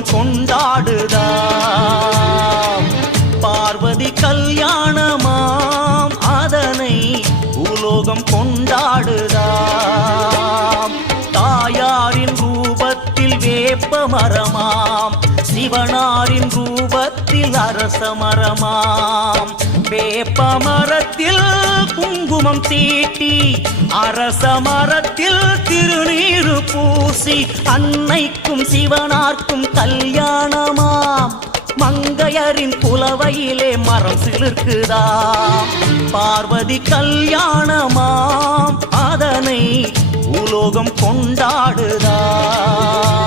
பூலோகம் கொண்டாடுதாம். பார்வதி கல்யாணமாம் அதனை பூலோகம் கொண்டாடுதாம். தாயாரின் ரூபத்தில் வேப்ப மரமாம், சிவனாரின் ரூபத்தில் அரச மரமாம். வேப்ப மரத்தில் குங்குமம் தீட்டி, அரச மரத்தில் திருநீரு பூசி, அன்னைக்கும் சிவனார்க்கும் கல்யாணமாம். மங்கையரின் புலவையிலே மரம் சிலிர்க்குதாம். பார்வதி கல்யாணமாம் அதனை பூலோகம் கொண்டாடுதாம்.